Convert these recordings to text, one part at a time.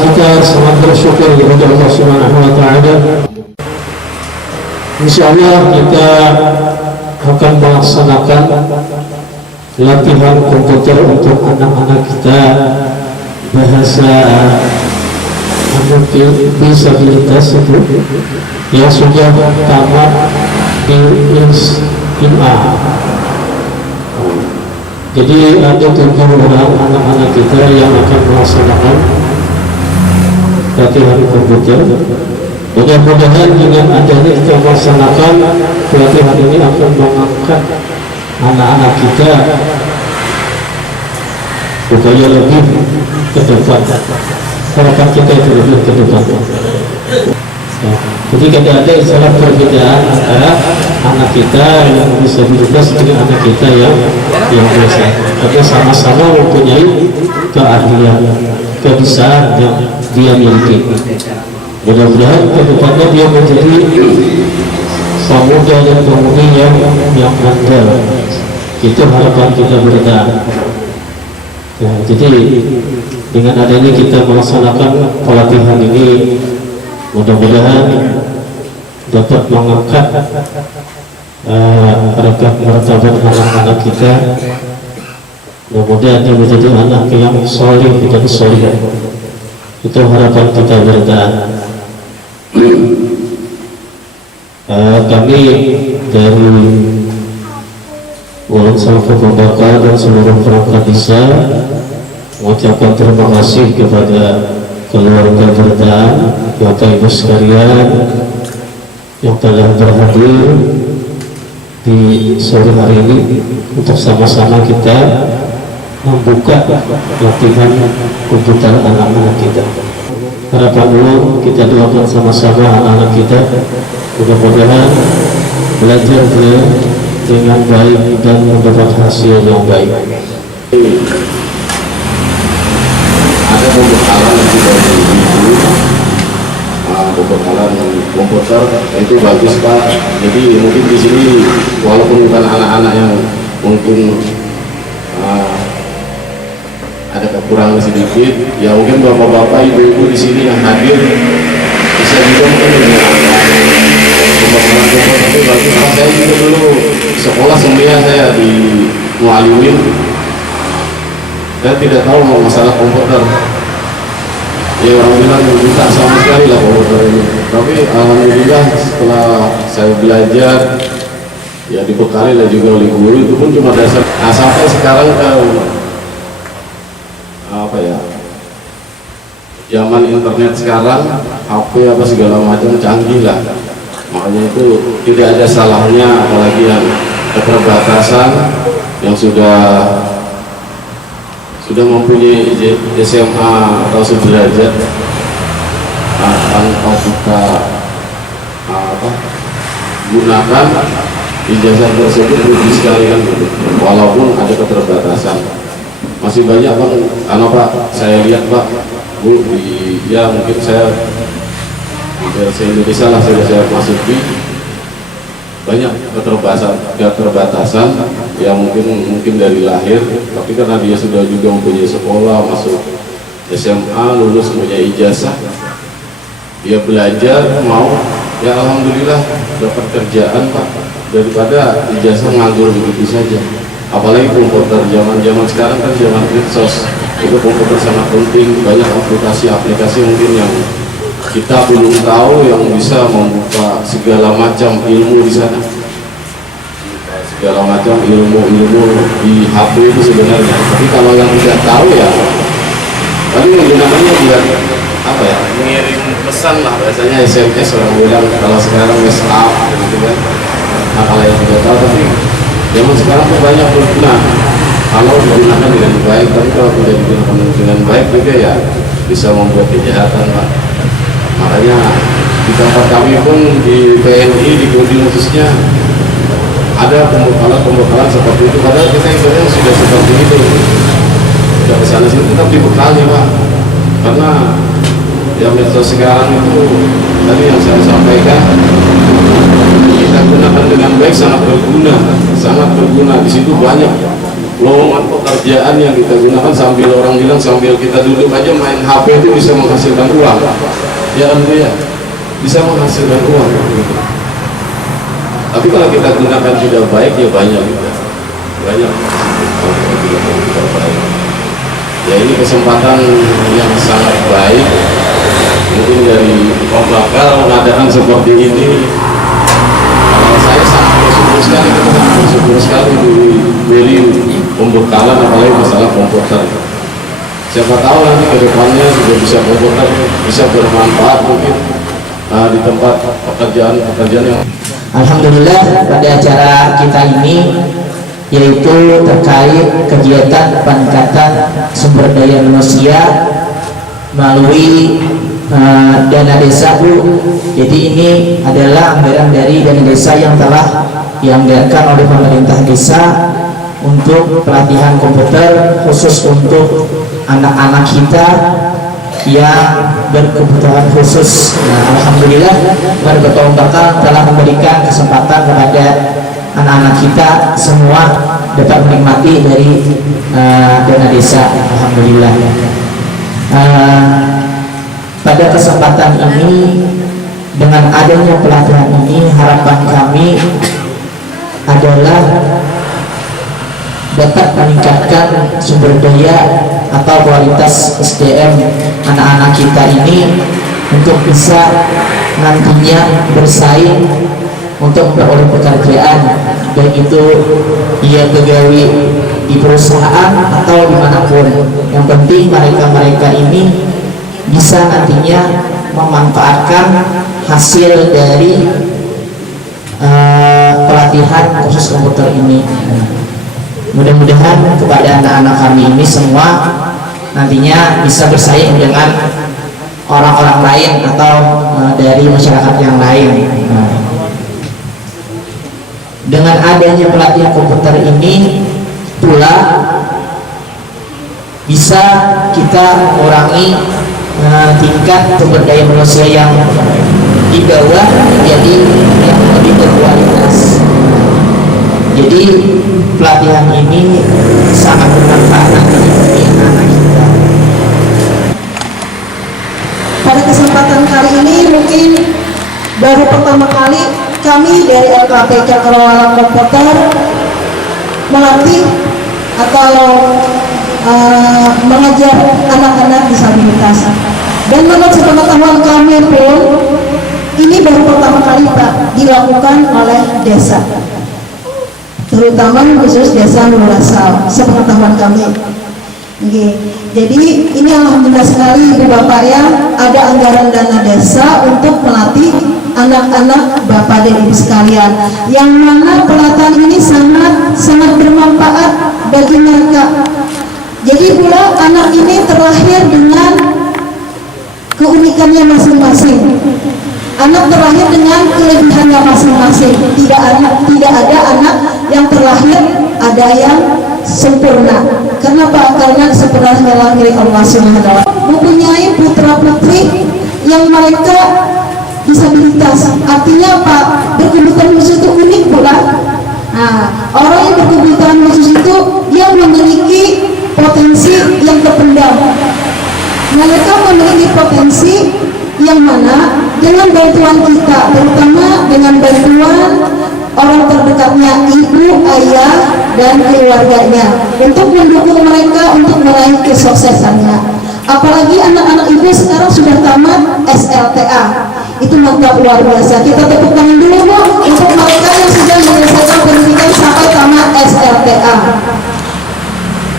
kita sangat bersyukur kepada Allah Subhanahu wa taala. Insyaallah kita akan melaksanakan latihan komputer untuk anak-anak kita bahasa disabilitas itu yang sudah tamat di SMA. Jadi ada 7 orang anak-anak kita yang akan melaksanakan latihan komputer. Mudah-mudahan dengan adanya kita melaksanakan pelatihan ini akan mengangkat anak-anak kita supaya lebih ke depan, harapan kita itu lebih ke depan. Jadi tidak ada istilah perbedaan antara anak kita yang disabilitas dengan anak kita yang biasa. Tapi sama-sama mempunyai keahlian, kebisaan yang dia miliki. Mudah-mudahan ke depannya dia menjadi pemuda dan pemudi yang andal. Itu harapan kita berdoa. Ya, jadi dengan adanya kita melaksanakan pelatihan ini, mudah-mudahan dapat mengangkat harkat martabat anak-anak kita. Mudah-mudahan dia menjadi anak yang soleh, menjadi soleh. Itu harapan kita berdoa. Kami dari Walang Salafah Pembakar dan seluruh perangkat desa mengucapkan terima kasih kepada keluarga Berdan, Bapak Ibu sekalian yang telah berhadir di sore hari ini untuk sama-sama kita membuka latihan komputer anak-anak kita. Harapan dulu kita doakan sama-sama anak-anak kita, mudah-mudahan belajar dengan baik dan mendapat hasil yang baik. Ada pembekalan nanti dari ibu, pembekalan komputer itu bagus Pak. Jadi mungkin di sini walaupun bukan anak-anak yang mungkin ada kekurangan sedikit, ya mungkin bapak-bapak, ibu-ibu di sini yang hadir bisa juga mungkin menyenangkan pembekalan komputer itu bagus Pak. Saya juga dulu sekolah semuanya saya di Mualimin, saya tidak tahu masalah komputer. Ya orang bilang bisa sama sekali lah komputer ini. Tapi alhamdulillah setelah saya belajar, ya dibekali lah juga oleh guru, itu pun cuma dasar. Nah sampai sekarang ke apa ya, zaman internet sekarang, HP apa segala macam canggih lah. Makanya itu tidak ada salahnya, apalagi yang keterbatasan yang sudah mempunyai SMA atau sederajat, tanpa kita gunakan ijazah tersebut rugi sekali kan gitu. Walaupun ada keterbatasan, masih banyak Bang, Pak, saya lihat Pak, Bu, ya mungkin saya Indonesia lah saya masuki, banyak keterbatasan yang mungkin dari lahir, tapi karena dia sudah juga mempunyai sekolah, masuk SMA, lulus punya ijazah, dia belajar mau, ya alhamdulillah dapat kerjaan Pak, daripada ijazah nganggur begitu saja. Apalagi komputer zaman sekarang kan zaman medsos, itu komputer sangat penting, banyak aplikasi mungkin yang kita belum tahu yang bisa membuka segala macam ilmu di sana, segala macam ilmu di HP itu sebenarnya. Tapi kalau yang tidak tahu ya, tapi menggunakannya buat apa ya, mengirim pesan lah, biasanya SMS orang bilang, kalau sekarang WhatsApp gitu kan. Nah kalau yang tidak tahu, tapi zaman sekarang tuh banyak berguna kalau digunakan dengan baik. Tapi kalau tidak digunakan dengan baik juga ya bisa membuat kejahatan Pak. Makanya di tempat kami pun di PNI, di Kodim khususnya, ada pembekalan seperti itu. Padahal kita sebenarnya sudah seperti itu, sudah kesana sini, tetap dibekali Pak. Karena yang medsos sekarang itu tadi yang saya sampaikan, kita gunakan dengan baik, sangat berguna. Di situ banyak lowongan pekerjaan yang kita gunakan sambil orang bilang sambil kita duduk aja main HP itu bisa menghasilkan uang, ya kan ya, bisa menghasilkan uang. Tapi kalau kita gunakan tidak baik ya banyak juga, banyak kalau tidak baik. Ya ini kesempatan yang sangat baik mungkin dari Om Bakar mengadakan seperti ini. Kalau saya sangat bersyukur sekali, kita sangat bersyukur sekali diberi pembekalan apalagi masalah komputer. Siapa tahu nanti ke depannya juga bisa komputer bisa bermanfaat mungkin di tempat pekerjaan yang. Alhamdulillah pada acara kita ini yaitu terkait kegiatan peningkatan sumber daya manusia melalui dana desa Bu. Jadi ini adalah anggaran dari dana desa yang telah dianggarkan oleh pemerintah desa untuk pelatihan komputer khusus untuk anak-anak kita yang berkebutuhan khusus. Nah, alhamdulillah Ketua Om Bakar telah memberikan kesempatan kepada anak-anak kita semua dapat menikmati dari dana desa. Alhamdulillah. Pada kesempatan ini dengan adanya pelatihan ini harapan kami adalah dapat meningkatkan sumber daya atau kualitas SDM anak-anak kita ini untuk bisa nantinya bersaing untuk memperoleh pekerjaan, baik itu ia pegawai di perusahaan atau dimanapun. Yang penting mereka ini bisa nantinya memanfaatkan hasil dari pelatihan khusus komputer ini. Mudah-mudahan kepada anak-anak kami ini semua nantinya bisa bersaing dengan orang-orang lain atau dari masyarakat yang lain. Dengan adanya pelatihan komputer ini pula bisa kita mengurangi tingkat sumber daya manusia yang di bawah menjadi yang lebih berkualitas. Jadi pelatihan ini sangat bermanfaat bagi anak kita. Pada kesempatan kali ini mungkin baru pertama kali kami dari LKPK Kelola Komputer melatih atau mengajar anak-anak disabilitas. Dan menurut sepengetahuan kami pun ini baru pertama kali Pak dilakukan oleh desa, terutama khusus desa Nurasal sepengetahuan kami. Okay. Jadi ini alhamdulillah sekali Ibu Bapak ya, ada anggaran dana desa untuk melatih anak-anak Bapak dan Ibu sekalian, yang mana pelatihan ini sangat bermanfaat bagi mereka. Jadi pula anak ini terlahir dengan keunikannya masing-masing. Anak terlahir dengan kelebihannya masing-masing. Tidak ada anak yang terlahir ada yang sempurna. Kenapa? Karena kesempurnaan adalah milik Allah Subhanahu wa Ta'ala. Mempunyai putra-putri yang mereka disabilitas. Artinya apa? Berkebutuhan khusus itu unik pula. Nah, orang yang berkebutuhan khusus itu dia memiliki potensi yang terpendam. Mereka memiliki potensi yang mana dengan bantuan kita, terutama dengan bantuan orang terdekatnya, ibu, ayah, dan keluarganya, untuk mendukung mereka untuk meraih kesuksesannya. Apalagi anak-anak ibu sekarang sudah tamat SLTA, itu mantap luar biasa. Kita tepuk tangan dulu Bu untuk mereka yang sudah menyelesaikan pendidikan sampai tamat SLTA.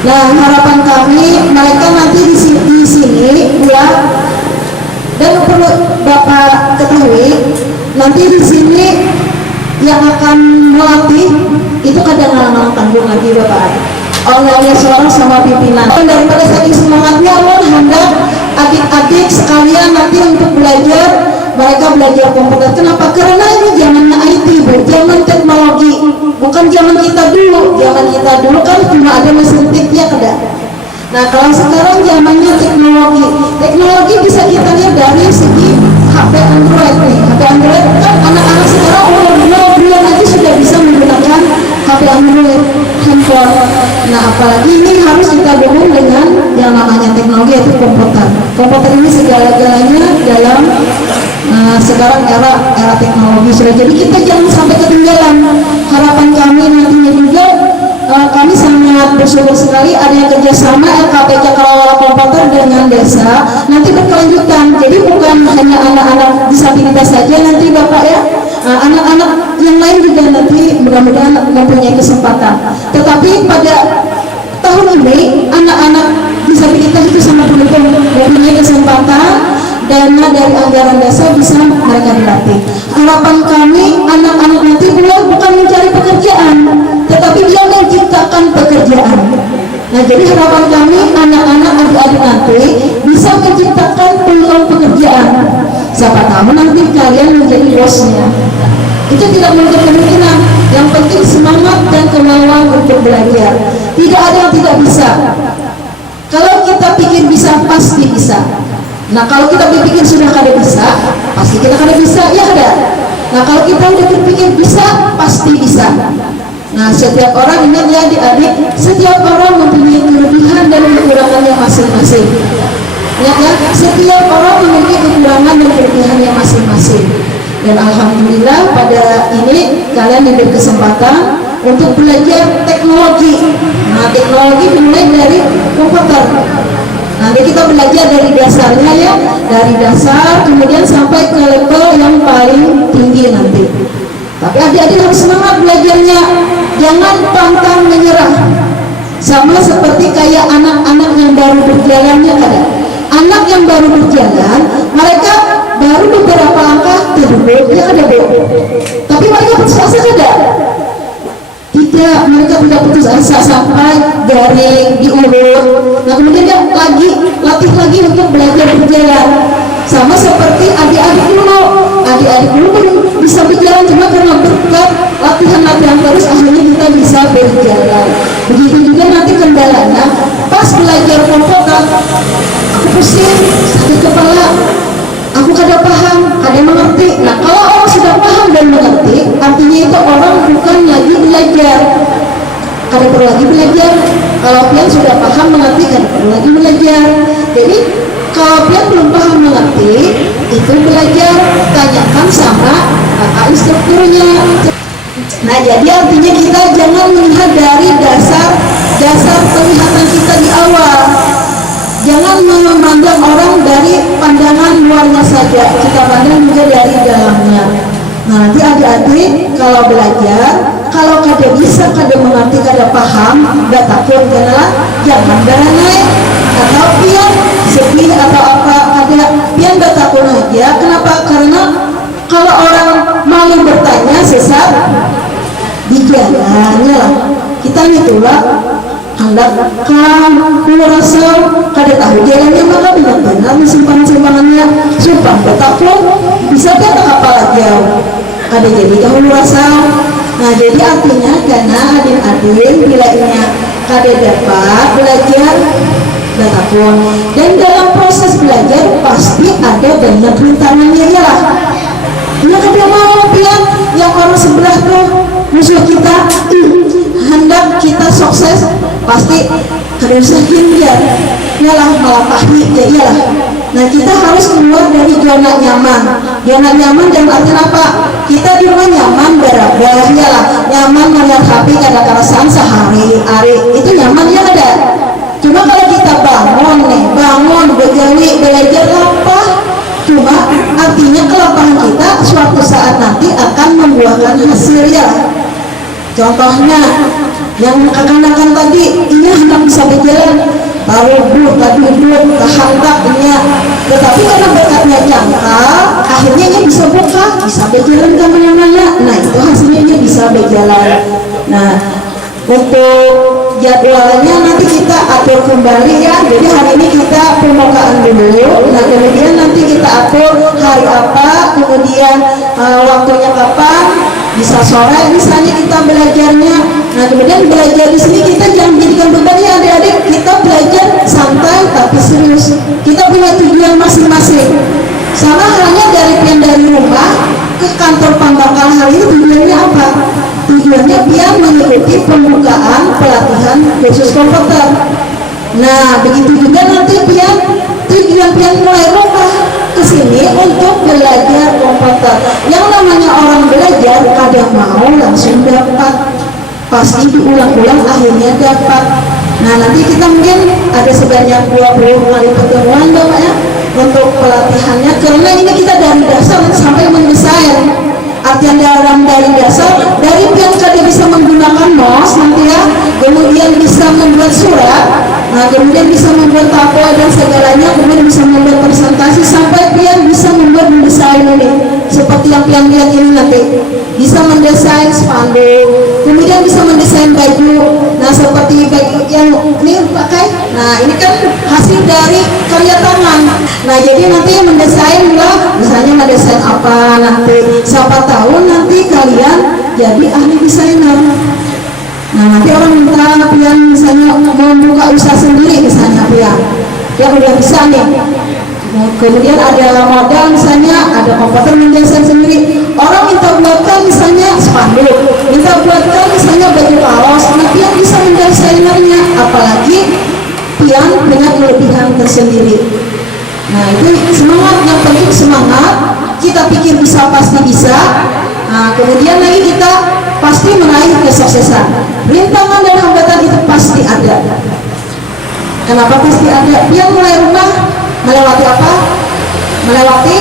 Nah, harapan kami mereka nanti di sini pula, dan perlu Bapak ketahui, nanti di sini yang akan melatih itu kadang-kadang tanggung lagi Bapak, oleh seorang sama pimpinan. Daripada saking semangatnya Allah hendak adik-adik sekalian nanti untuk belajar, mereka belajar komputer. Kenapa? Karena ini zamannya IT Bu, zaman teknologi, bukan zaman kita dulu. Zaman kita dulu kan cuma ada mesin tipnya kada. Nah, kalau sekarang zamannya teknologi. Teknologi bisa kita lihat dari segi HP Android nih. HP Android kan anak-anak sekarang umur 2 bulan aja sudah bisa menggunakan HP Android. handphone. Nah, apalagi ini harus kita dukung dengan yang namanya teknologi, yaitu komputer. Komputer ini segala-galanya dalam sekarang era teknologi sudah. Jadi kita jangan sampai ketinggalan. Harapan kami nantinya juga, kami sangat bersyukur sekali adanya kerjasama LKPK Kelola Komputer dengan desa nanti berkelanjutan. Jadi bukan hanya anak-anak disabilitas saja nanti Bapak ya, anak-anak yang lain juga nanti mudah-mudahan mempunyai kesempatan. Tetapi pada tahun ini anak-anak disabilitas itu sangat beruntung mempunyai kesempatan, dana dari anggaran desa bisa mereka dilatih. Harapan kami anak-anak nanti bukan mencari pekerjaan, tetapi dia menciptakan pekerjaan. Nah, jadi harapan kami anak-anak adik-adik nanti bisa menciptakan peluang pekerjaan. Siapa tahu nanti kalian menjadi bosnya. Itu tidak menutup kemungkinan. Yang penting semangat dan kemauan untuk belajar. Tidak ada yang tidak bisa. Kalau kita pikir bisa, pasti bisa. Nah, kalau kita berpikir sudah kada bisa, pasti kita kada bisa, ya ada. Nah, kalau kita udah berpikir bisa, pasti bisa. Nah, setiap orang, ingat ya adik-adik, setiap orang mempunyai kelebihan dan kekurangannya masing-masing. Ya, setiap orang memiliki kekurangan dan kelebihannya masing-masing. Dan alhamdulillah pada ini kalian diberi kesempatan untuk belajar teknologi. Nah, teknologi dimulai dari komputer. Nanti kita belajar dari dasarnya ya, dari dasar kemudian sampai ke level yang paling tinggi nanti. Tapi adik-adik harus semangat belajarnya, jangan pantang menyerah. Sama seperti kayak anak-anak yang baru berjalannya ada. Anak yang baru berjalan, mereka baru beberapa langkah terduduk, ya ada Bu. Tapi mereka putus asa ada? Tidak, mereka tidak putus asa sampai garing diurut. Nah, kemudian dia latih lagi untuk belajar berjalan. Sama seperti adik-adik dulu belum bisa berjalan, cuma karena berkat latihan terus akhirnya kita bisa berjalan. Begitu juga nanti kendalanya pas belajar komputer, aku pusing, sakit kepala, aku kada paham, kada mengerti. Nah, kalau orang sudah paham dan mengerti, artinya itu orang bukan lagi belajar, kada perlu lagi belajar. Kalau kalian sudah paham mengerti, kada perlu lagi belajar. Jadi kalau kalian belum paham mengerti, itu belajar, tanyakan sama kakak instrukturnya. Nah, jadi artinya kita jangan melihat dari dasar penglihatan kita di awal. Jangan memandang orang dari pandangan luarnya saja, kita pandang juga dari dalamnya. Nah, nanti adik-adik kalau belajar, kalau kada bisa, kada mengerti, kada paham, tidak takut, jangan beranai atau pian sedih atau apa, kada pian tidak takut aja. Kenapa? Karena kalau orang malu bertanya sesat di jalannya lah. Kita itulah hendak kamu rasa kada tahu jalannya, maka benar-benar simpangannya sumpah bertakwa bisa kita kapal jauh kada jadi kamu rasa. Nah, jadi artinya karena adik-adik bilanya kada dapat belajar bertakwa, dan dalam proses belajar pasti ada banyak rintangannya ya lah. Ya kada mau bilang yang orang sebelah tuh musuh kita hendak kita sukses, pasti harus hindar ialah malah pahit ya iyalah. Nah, kita harus keluar dari zona nyaman. Zona nyaman dan artinya apa? Kita di rumah nyaman berabah ialah nyaman melihat HP kada kerasaan sehari-hari, itu nyaman ya ada. Cuma kalau kita bangun begawi belajar lapah, cuma artinya kelapahan kita suatu saat nanti akan membuahkan hasil ya. Contohnya yang kekanakan tadi, ini hendak bisa berjalan, taruh tadi duduk, tahantaknya, tetapi karena berkatnya jangkal, akhirnya dia bisa buka, bisa berjalan kemana-mana. Nah, itu hasilnya dia bisa berjalan. Nah, untuk jadwalnya nanti kita atur kembali ya. Jadi hari ini kita pembukaan dulu. Nah, kemudian nanti kita atur hari apa, kemudian waktunya kapan. Bisa sore misalnya kita belajarnya. Nah, kemudian belajar di sini kita jangan jadikan beban ya adik-adik. Kita belajar santai tapi serius. Kita punya tujuan masing-masing. Sama halnya dari rumah ke kantor pembakal hal itu tujuannya apa? Tujuannya biar mengikuti pembukaan pelatihan khusus komputer. Nah, begitu juga nanti biar tujuan mulai rumah ke sini untuk belajar komputer. Yang namanya orang belajar kadang mau langsung dapat, pasti diulang-ulang akhirnya dapat. Nah, nanti kita mungkin ada sebanyak 20 kali pertemuan Bapak ya untuk pelatihannya, karena ini kita dari dasar sampai mendesain. Artian dari dasar, dari pihak dia bisa menggunakan MOS nanti ya, kemudian bisa membuat surat, nah kemudian bisa membuat tabel dan segalanya, kemudian bisa membuat presentasi, sampai pihak bisa membuat mendesain ini seperti yang pihak lihat ini nanti, bisa mendesain spanduk, kemudian bisa mendesain baju. Nah seperti baju yang ini pakai, nah ini kan hasil dari karya tangan. Nah jadi nanti mendesain lah, misalnya mendesain apa nanti, siapa tahu nanti kalian jadi ahli desainer. Nah nanti orang minta pian misalnya mau buka usaha sendiri, misalnya pian udah bisa nih, kemudian ada modal misalnya, ada komputer mendesain sendiri, orang minta buatkan misalnya spanduk, minta buatkan misalnya baju kaos, nah pian bisa mendesainernya, apalagi pian punya kelebihan tersendiri. Nah itu semangat, yang penting semangat, kita pikir bisa pasti bisa. Nah kemudian lagi kita pasti meraih kesuksesan. Rintangan dan hambatan itu pasti ada. Kenapa pasti ada? Dia mulai rumah melewati apa? Melewati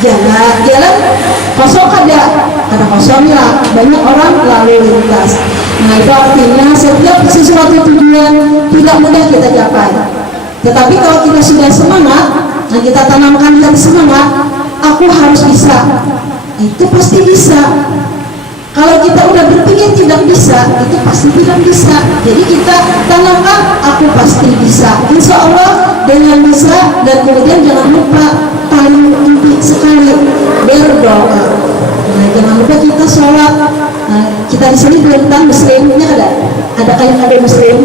jalan kosong, ada kosong ya, banyak orang lalu lintas. Nah itu artinya setiap sesuatu tujuan tidak mudah kita capai. Tetapi kalau kita sudah semangat, nah kita tanamkan hati semangat, aku harus bisa, itu pasti bisa. Kalau kita udah berpikir tidak bisa, itu pasti tidak bisa. Jadi kita tanamkan, aku pasti bisa. Insya Allah dengan bisa, dan kemudian jangan lupa paling inti sekali berdoa. Nah jangan lupa kita sholat. Nah, kita di sini belum tahu muslimnya ada yang ada muslim.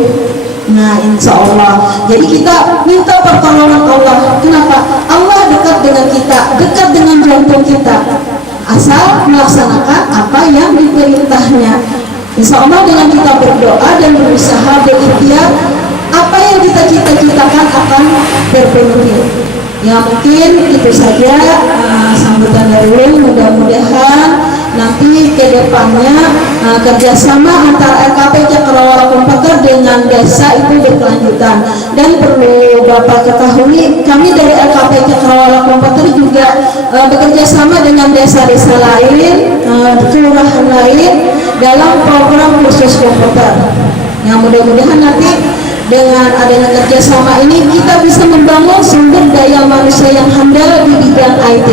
Nah insya Allah, jadi kita minta pertolongan Allah. Kenapa? Allah dekat dengan kita, dekat dengan jantung kita, asal melaksanakan apa yang diperintahnya. Insya Allah dengan kita berdoa dan berusaha berikhtiar, apa yang kita cita-citakan akan terpenuhi. Ya mungkin itu saja sambutan dari Ulun. Mudah-mudahan nanti ke depannya kerjasama antara LKP Cakrawala Komputer dengan desa itu berkelanjutan. Dan perlu Bapak ketahui, kami dari LKP Cakrawala Komputer juga bekerja sama dengan desa-desa lain, kelurahan lain dalam program khusus komputer. Yang mudah-mudahan nanti dengan adanya kerjasama ini kita bisa membangun sumber daya manusia yang handal di bidang IT.